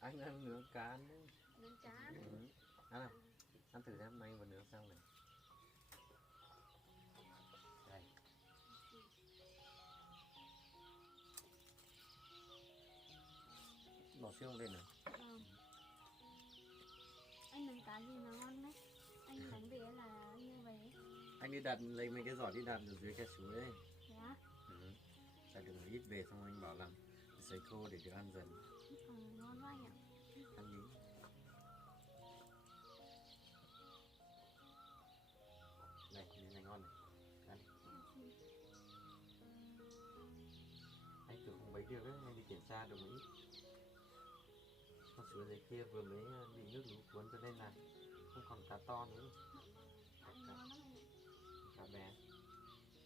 Anh ăn nướng cá đấy. Nướng cá. Ăn nào. Ăn thử xem anh vừa nướng xong này. Đây. Bỏ xương lên nào. Anh nướng cá gì mà ngon đấy. Anh đánh về là như vậy. Anh đi đặt lấy mấy cái giỏ đi đặt ở dưới khe suối ấy. Thế á? Đặt được một ít về xong anh bảo làm sấy khô để được ăn dần. Ngon quá anh ạ. Ăn đi. Này, cái này ngon này. Ăn. Anh tưởng không bấy được ấy, anh đi kiểm tra được một ít. Con suối dưới kia vừa mới bị nước lũ cuốn cho nên là không còn cá to nữa. Cá bé.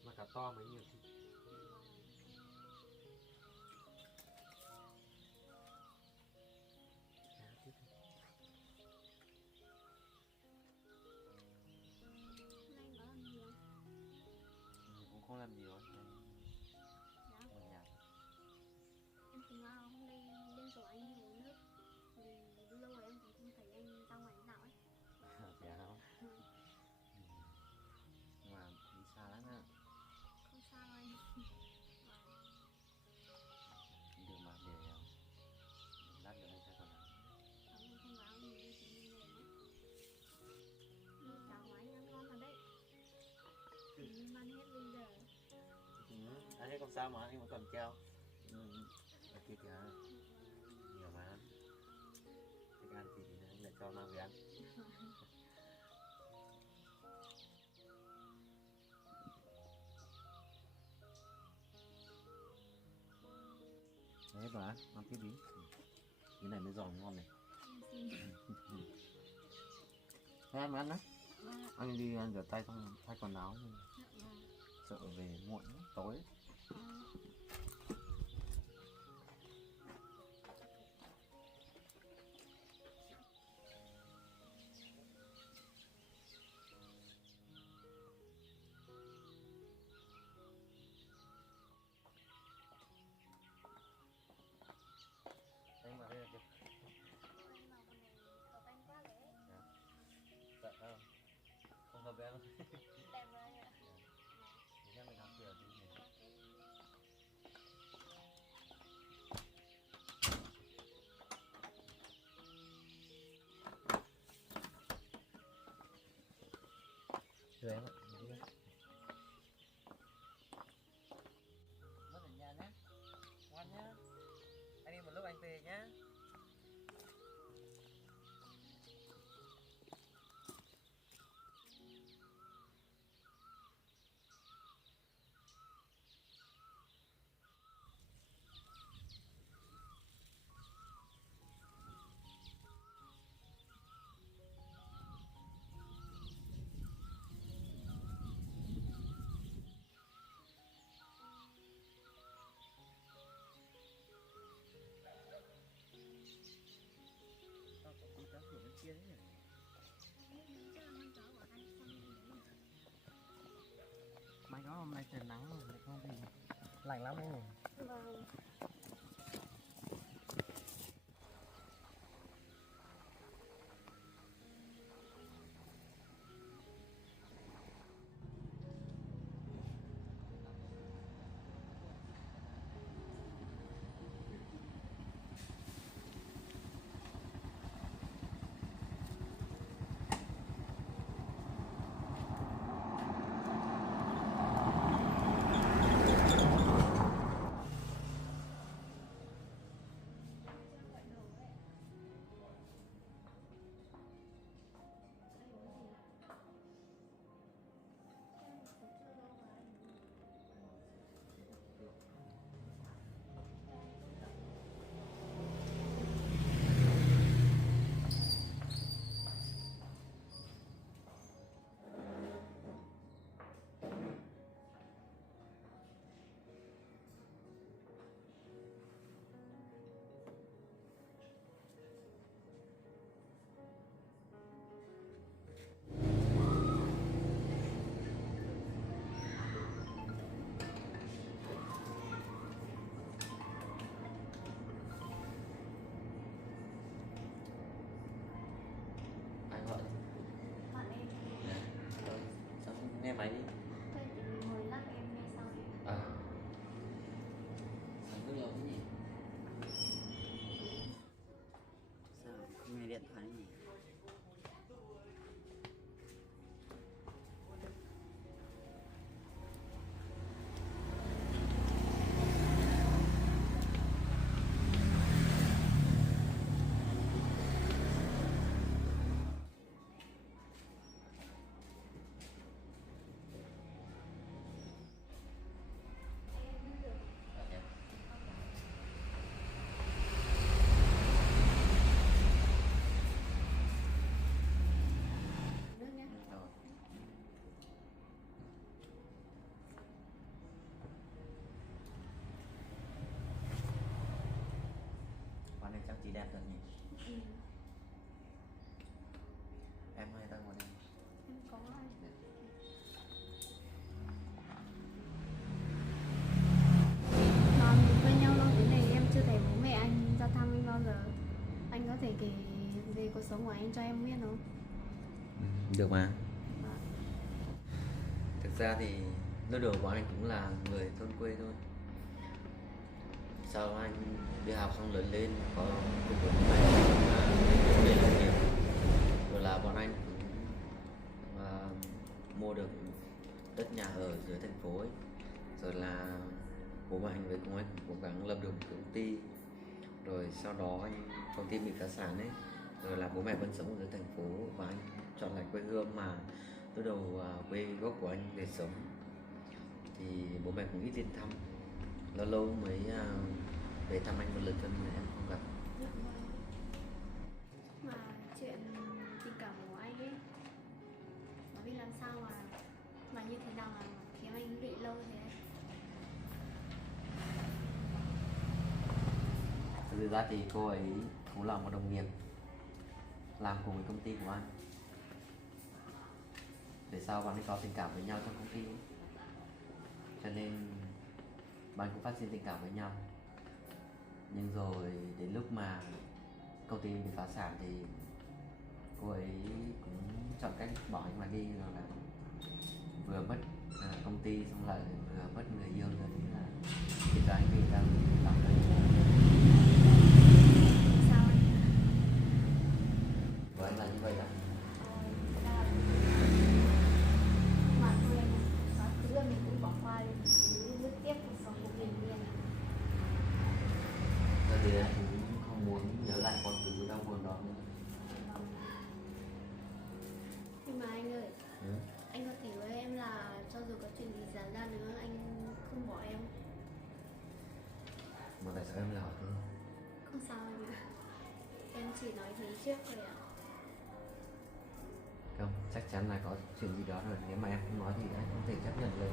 Mà cá to mới nhiều thịt. Anh có làm gì không? Cũng không làm gì đâu. Dạ. Ở nhà. Em tính là hôm nay lên chỗ anh đi uống nước. Vì lâu rồi em cũng không thấy anh ra ngoài nào ấy. Dạ không? Mà đi xa lắm á. Không sao anh. Được mà để lát nữa anh sẽ còn làm. Không báo mình đi thì mình về nhé. Nước cháo của anh ăn ngon thật đấy. Mình ăn hết bây giờ. Anh thấy không sao mà anh vẫn còn treo. Ở kia kìa. Nhiều mà ăn. Thích ăn thì anh lại cho mang về ăn. Đấy bà, ăn tiếp đi. Cái này mới giòn ngon này. Thế em ăn đấy. Anh đi rửa tay xong thay quần áo. Sợ về muộn tối. Anh vào đây là kìa. Anh bảo con này hợp anh quá đấy. Dạ không? Không hợp em. Đẹp rồi anh ạ. Thế nên mình làm kiểu gì nhỉ? Đưa em ạ, đi đi. Mất ở nhà nhé. Ngoan nhá. Anh đi một lúc anh về nhá. Sao có con cá cửa bên kia đấy nhỉ? Chắc là con chó của anh xong rồi đấy. May đó hôm nay trời nắng rồi, lại không thì lạnh lắm đấy nhỉ? Vâng. tí đẹp thật nhỉ. Ừ. Em hay tăng món em. Em có anh. Mà mình quen nhau lâu thế này em chưa thấy bố mẹ anh ra thăm anh bao giờ. Anh có thể kể về cuộc sống của anh cho em biết không? Được mà. Dạ. Thực ra thì lúc đầu của anh cũng là người thôn quê thôi. Sau anh đi học xong lớn lên có công việc của anh là về nông nghiệp, rồi là bọn anh cũng mua được đất nhà ở dưới thành phố ấy. Rồi là bố mẹ anh với cùng anh cũng cố gắng lập được một công ty, rồi sau đó anh công ty bị phá sản ấy, rồi là bố mẹ vẫn sống ở dưới thành phố và anh chọn lại quê hương mà lúc đầu quê gốc của anh về sống thì bố mẹ cũng ít đến thăm, lâu lâu mới về thăm anh một lần thôi mà em không gặp. Dạ vâng. Mà chuyện tình cảm của anh ấy, nó biết làm sao mà như thế nào mà khiến anh bị lâu thế ấy? Thực ra thì cô ấy cũng là một đồng nghiệp làm cùng với công ty của anh. Để sau bạn ấy có tình cảm với nhau trong công ty ấy. Cho nên bạn cũng phát sinh tình cảm với nhau. Nhưng rồi đến lúc mà công ty bị phá sản thì cô ấy cũng chọn cách bỏ anh mà đi, rồi là vừa mất công ty xong lại vừa mất người yêu rồi, đấy là hiện tại anh bị đang làm đấy. Sao anh? Với anh là như vậy đó. Mà thôi anh ạ, quá khứ là mình cũng bỏ qua đi, mình bước tiếp cuộc sống của mình đi anh ạ. Tại vì anh cũng không muốn nhớ lại quá khứ đau buồn đó nữa. Nhưng mà anh ơi, Ừ. anh có thể với em là cho dù có chuyện gì xảy ra nữa anh không bỏ em. Mà tại sao em lại hỏi thế? Không sao anh ạ, em chỉ nói thế trước thôi ạ. Không, chắc chắn là có chuyện gì đó rồi. Nếu mà em không nói thì anh không thể chấp nhận lời.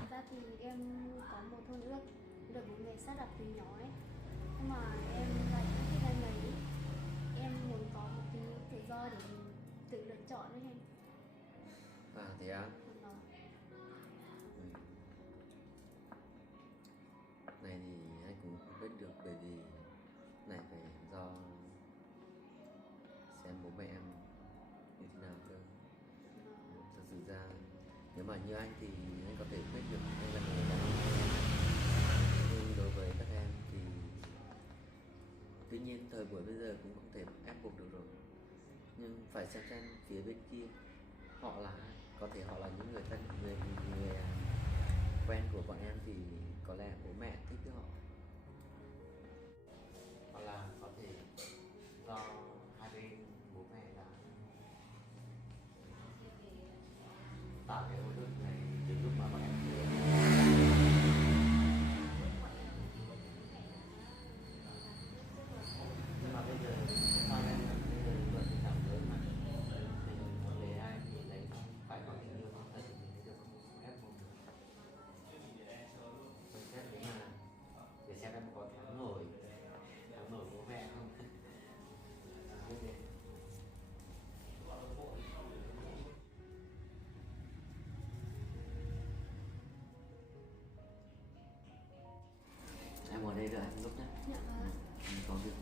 Thật ra thì em có một hôn ước được một người sát đặt từ nhỏ ấy, nhưng mà em lại không thích anh ấy. Em muốn có một tí tự do để mình tự lựa chọn đấy anh. À thế á? Vâng. Ừ. Này thì anh cũng không biết được, bởi vì này phải do xem bố mẹ em như thế nào cơ. Thật sự ra nếu mà như anh thì anh có thể quyết được anh là người đàn ông, nhưng đối với các em thì tuy nhiên thời buổi bây giờ cũng không thể ép buộc được rồi, nhưng phải xem phía bên kia họ là ai. Có thể họ là những người thân, người quen của bọn em thì có lẽ bố mẹ thích họ, hoặc là có thể do hai bên bố mẹ đã tạo cái hôn ước này từ lúc mà bọn em chưa. Nhưng mà bây giờ sao em bây giờ vẫn cảm thấy mà mình lấy ai thì lấy phải có tình yêu không thật thì mình mới được, không ép buộc được. Mình xét nếu mà để xem em có thắng nổi bố mẹ không. Biết đi. Em ở đây đợi anh lúc nhé. Dạ vâng. Anh có việc.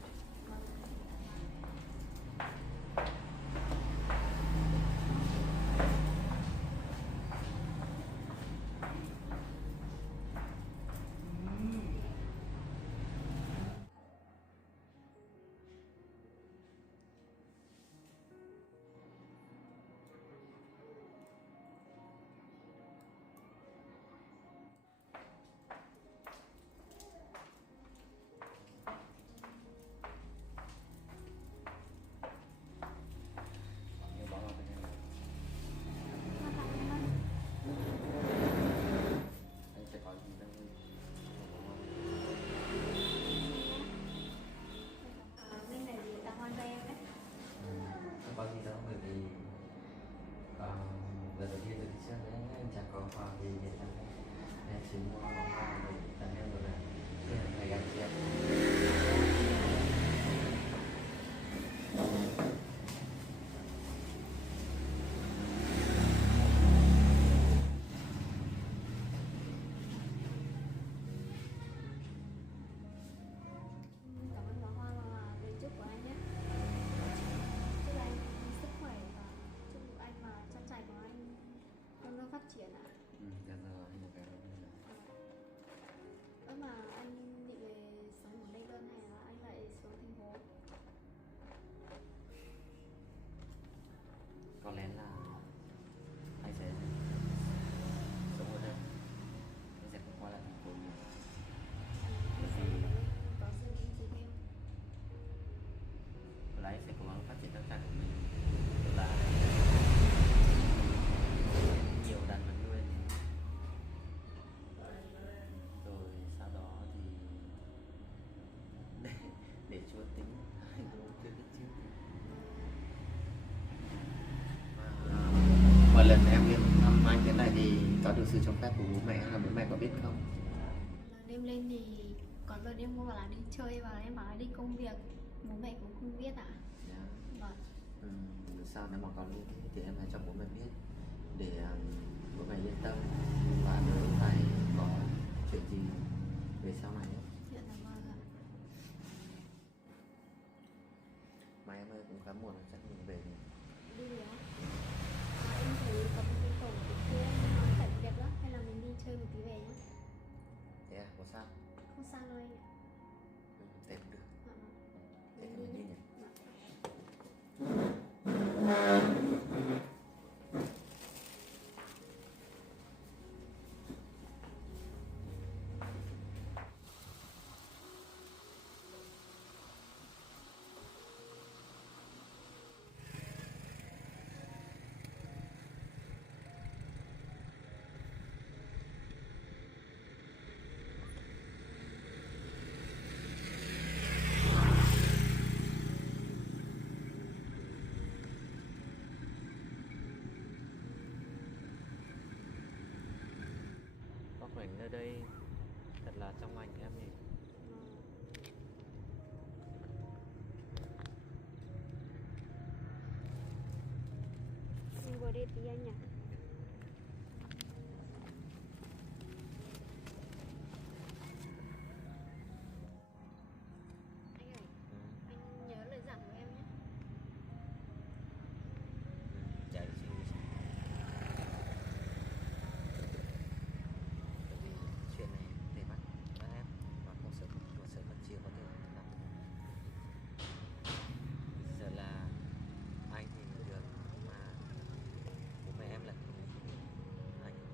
Nhiều báo bên em. Anh sẽ có gì đâu. Bên này thì tặng hoa cho em đấy. Không có gì đâu, bởi vì lần đầu tiên được đi xem đấy anh chẳng có quà gì để tặng em. Em chỉ mua hoa để tặng em rồi này. Thế là ngày gặp chị em. triển ạ. Dạ rồi, anh một cái rồi. Mà anh định về sống ở đây luôn hay là anh lại xuống thành phố? Có lẽ là anh sẽ sống ở đây, anh sẽ không qua lại thành phố nhiều. Anh sống ở đấy có dự định gì thêm? Có lẽ anh sẽ cố gắng phát triển trang trại của mình, tức là nhiều đàn vật nuôi, rồi sau đó thì để Chúa tính, anh cũng chưa biết trước. Mỗi lần em lên thăm anh thế này thì có được sự cho phép của bố mẹ hay là bố mẹ có biết không? Lần em lên thì có lần em bảo là đi chơi và em bảo là đi công việc, bố mẹ cũng không biết ạ. Dạ. Vâng. Sao nếu mà có như thế thì em hãy cho bố mẹ biết để bố mẹ yên tâm và đỡ phải có chuyện gì về sau này ấy. Dạ là vâng ạ. Mà em ơi cũng khá muộn rồi, chắc mình về nhỉ? Đi về á? Em thấy có một cái tổ ở kia nói cảnh đẹp lắm, hay là mình đi chơi một tí về nhé? Thế à, có sao? Không sao đâu anh ạ. Thế cũng được. Dạ vâng. Thế thì mình đi nhỉ? Dạ. Góc ảnh nơi đây thật là trong lành em nhỉ? Mình ngồi đây tí anh nhỉ? Anh ơi, anh nhớ lời dặn của em nhé. Chạy chứ. Bởi vì chuyện này để bắt em mà không sớm mà sớm mất chiều có thể làm. Giờ là anh thì được mà bố mẹ em lại không, anh chịu.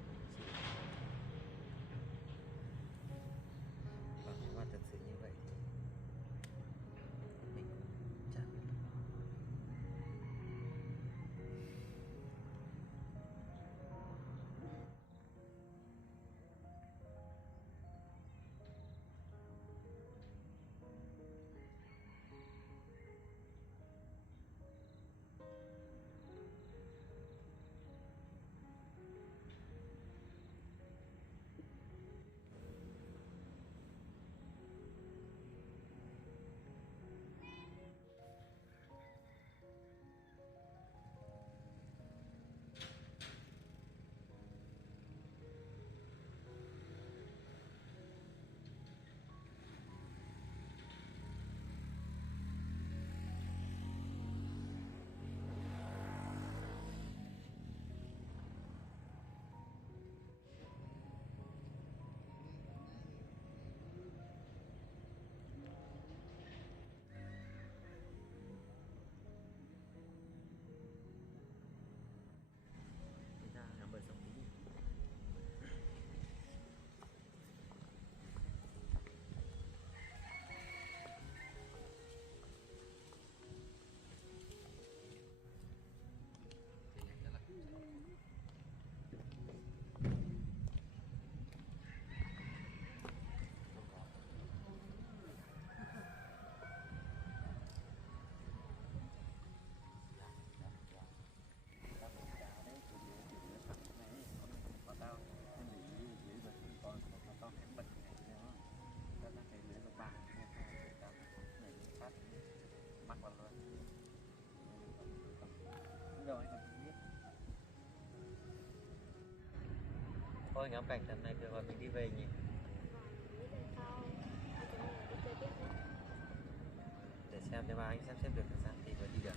Và nếu mà thật sự như vậy thì mình cũng chả biết. Đi ra ngắm bờ sông tí nhỉ? Thì anh sẽ là không có. Thôi ngắm cảnh tầm này được rồi, mình đi về nhỉ? Biết tại sao anh chúng mình đi chơi tiếp nhé. Để xem nếu mà anh sắp xếp được thời gian thì mới đi được.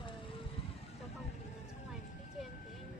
Trời, trong phòng thì trong ngoài phía trên thì anh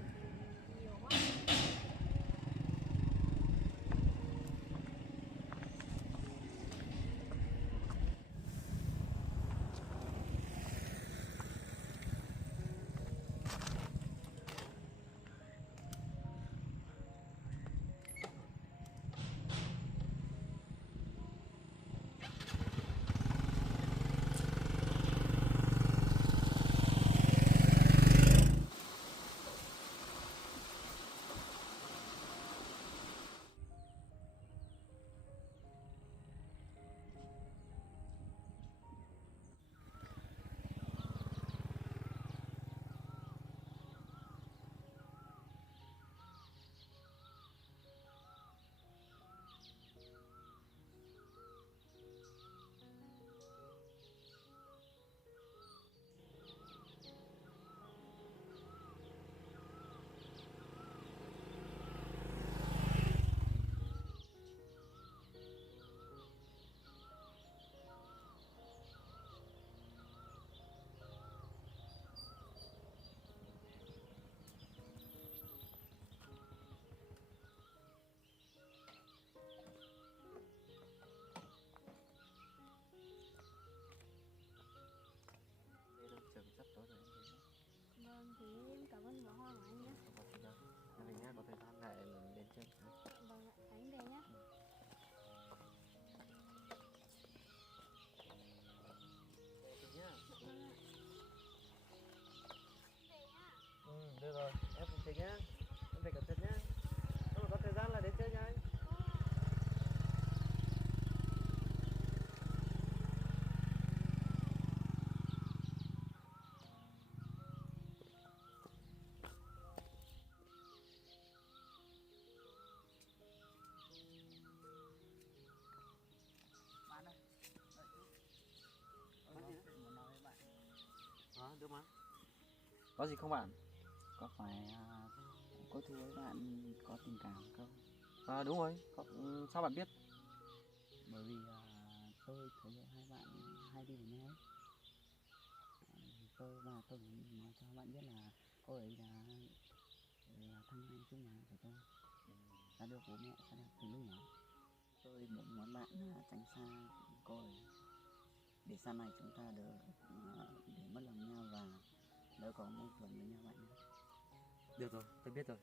phải cẩn thận nhá. Nếu mà có thời gian là đến chơi nha anh. Bạn ơi, đợi chút. Muốn nói với bạn. Đưa mà. Có gì không bạn? Có phải cô Thu với bạn có tình cảm không? Đúng rồi. Sao bạn biết? Bởi vì tôi thấy hai bạn hay đi với nhau ấy. Tôi muốn nói cho bạn biết là cô ấy là thân nhân trong nhà của tôi, đã được bố mẹ xa từ lúc nhỏ. Tôi muốn bạn tránh xa cô ấy để sau này chúng ta để mất lòng nhau và đỡ có mâu thuẫn với nhau bạn nhé. Được rồi, tôi biết rồi.